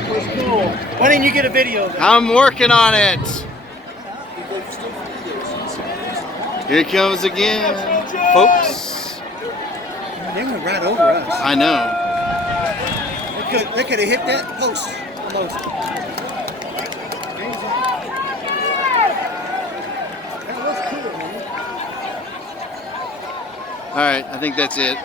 That was cool. Why didn't you get a video of it? I'm working on it. Here it comes again, folks. They went right over us. I know. They could have hit that post. Almost. All right, I think that's it.